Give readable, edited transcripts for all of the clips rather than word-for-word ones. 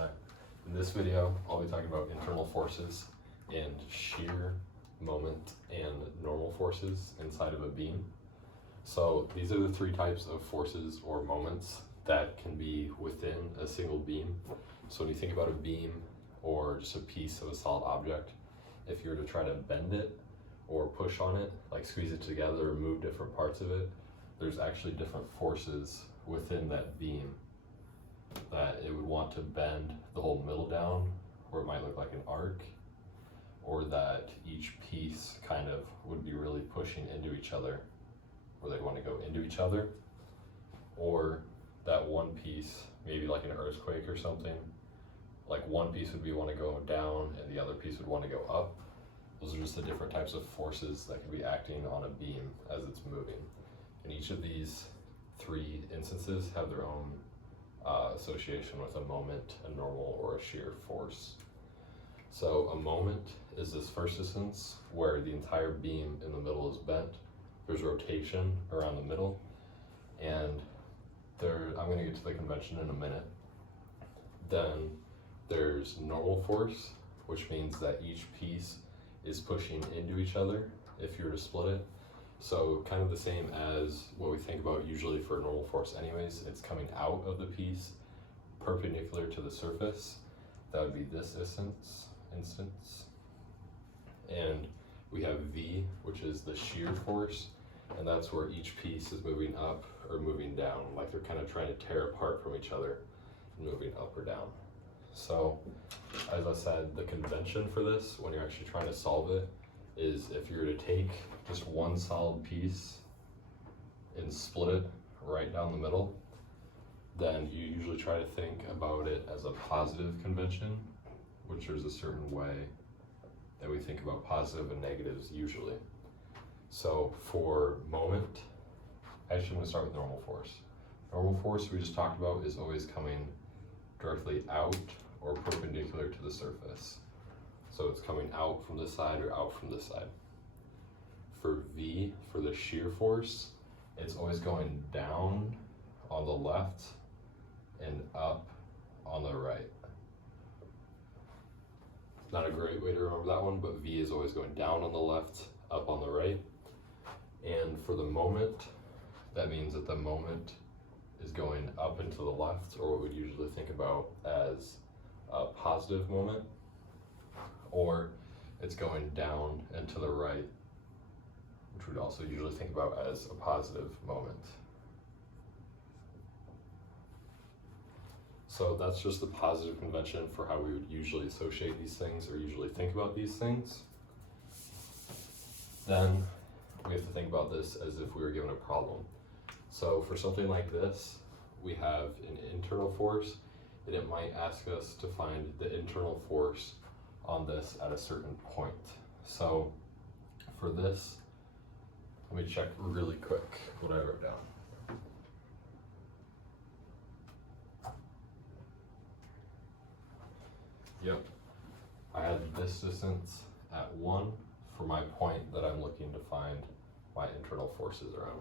Okay. In this video, I'll be talking about internal forces and shear, moment, and normal forces inside of a beam. So these are the three types of forces or moments that can be within a single beam. So when you think about a beam or just a piece of a solid object, if you were to try to bend it or push on it, like squeeze it together or move different parts of it, there's actually different forces within that beam that it would want to bend the whole middle down, or it might look like an arc, or that each piece kind of would be really pushing into each other, or they'd want to go into each other, or that one piece, maybe like an earthquake or something, like one piece would want to go down and the other piece would want to go up. Those are just the different types of forces that can be acting on a beam as it's moving. And each of these three instances have their own association with a moment, a normal, or a shear force. So a moment is this first instance where the entire beam in the middle is bent. There's rotation around the middle, and I'm going to get to the convention in a minute. Then there's normal force, which means that each piece is pushing into each other if you were to split it. So kind of the same as what we think about usually for normal force anyways. It's coming out of the piece perpendicular to the surface. That would be this instance. And we have V, which is the shear force, and that's where each piece is moving up or moving down, like they're kind of trying to tear apart from each other, moving up or down. So as I said, the convention for this, when you're actually trying to solve it, is if you were to take just one solid piece and split it right down the middle, then you usually try to think about it as a positive convention, which there's a certain way that we think about positive and negatives usually. So for moment, actually I'm going to start with normal force. Normal force we just talked about is always coming directly out or perpendicular to the surface. So it's coming out from this side or out from this side. For V, for the shear force, it's always going down on the left and up on the right. Not a great way to remember that one, but V is always going down on the left, up on the right. And for the moment, that means that the moment is going up and to the left, or what we'd usually think about as a positive moment, or it's going down and to the right, which we'd also usually think about as a positive moment. So that's just the positive convention for how we would usually associate these things or usually think about these things. Then we have to think about this as if we were given a problem. So for something like this, we have an internal force, and it might ask us to find the internal force on this at a certain point. So for this, let me check really quick what I wrote down. Yep, I had this distance at 1 for my point that I'm looking to find my internal forces around.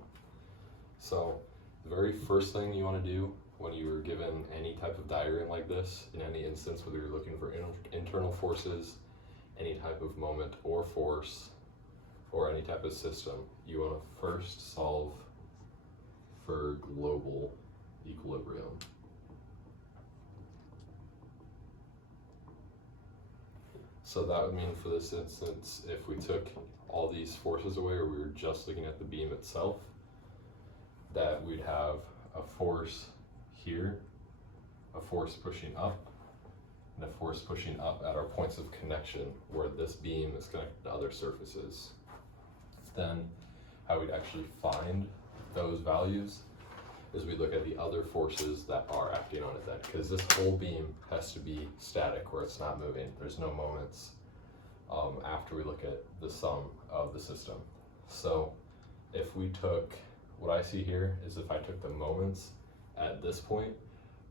So the very first thing you want to do when you were given any type of diagram like this, in any instance, whether you're looking for internal forces, any type of moment or force, or any type of system, you want to first solve for global equilibrium. So that would mean for this instance, if we took all these forces away, or we were just looking at the beam itself, that we'd have a force here, a force pushing up, and a force pushing up at our points of connection where this beam is connected to other surfaces. Then how we'd actually find those values is we look at the other forces that are acting on it then, because this whole beam has to be static where it's not moving. There's no moments after we look at the sum of the system. So if we took, what I see here is if I took the moments at this point,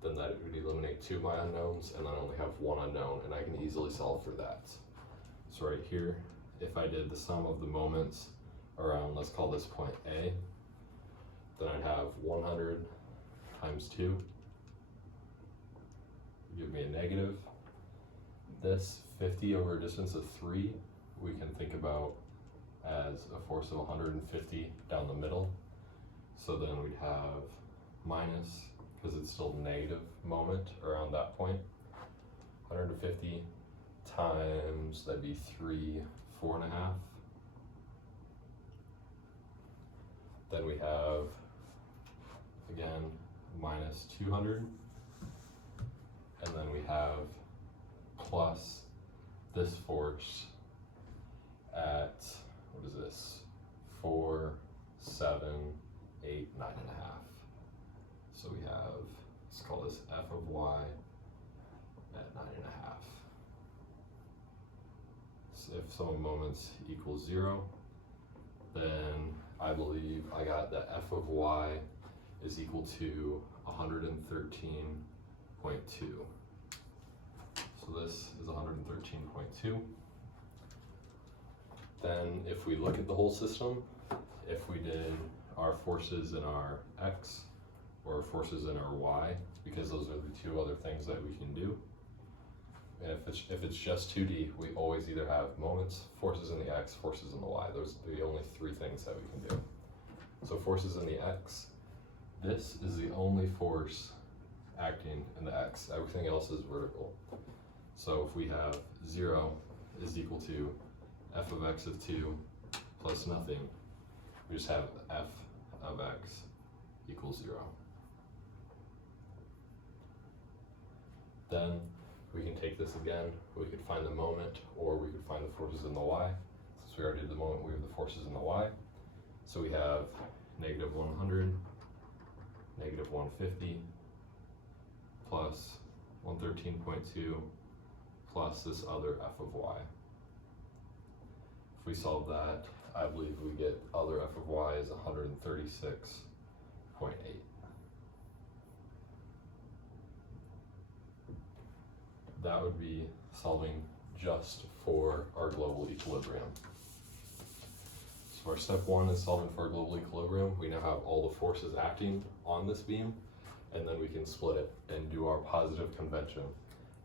then that would eliminate 2 of my unknowns and then I only have 1 unknown, and I can easily solve for that. So right here, if I did the sum of the moments around, let's call this point A, then I'd have 100 times 2, give me a negative. This 50 over a distance of 3, we can think about as a force of 150 down the middle. So then we'd have minus, because it's still negative moment around that point, 150 times, that'd be 3, 4.5. Then we have, again, minus 200. And then we have plus this force at, what is this? 4, 7, 8, 9.5. So we have, let's call this f of y at 9.5. So if sum of moments equals 0, then I believe I got that f of y is equal to 113.2. So this is 113.2. Then if we look at the whole system, if we did our forces in our x or forces in our y, because those are the two other things that we can do. And if it's just 2D, we always either have moments, forces in the x, forces in the y. Those are the only three things that we can do. So forces in the x, this is the only force acting in the x. Everything else is vertical. So if we have 0 is equal to f of x of 2 plus nothing, we just have f of x equals 0. Then we can take this again, we could find the moment, or we could find the forces in the y. Since we already did the moment, we have the forces in the y. So we have negative 100, negative 150, plus 113.2, plus this other f of y. If we solve that, I believe we get other f of y is 136.8. That would be solving just for our global equilibrium. So our step 1 is solving for our global equilibrium. We now have all the forces acting on this beam, and then we can split it and do our positive convention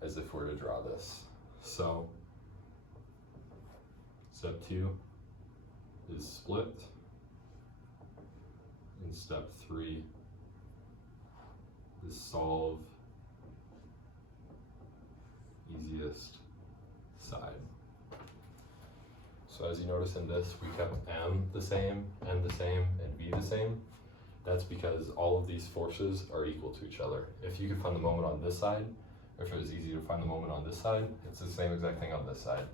as if we were to draw this. So step 2 is split, and step 3 is solve easiest side. So as you notice in this, we kept M the same, N the same, and V the same. That's because all of these forces are equal to each other. If you could find the moment on this side, or if it was easy to find the moment on this side, it's the same exact thing on this side.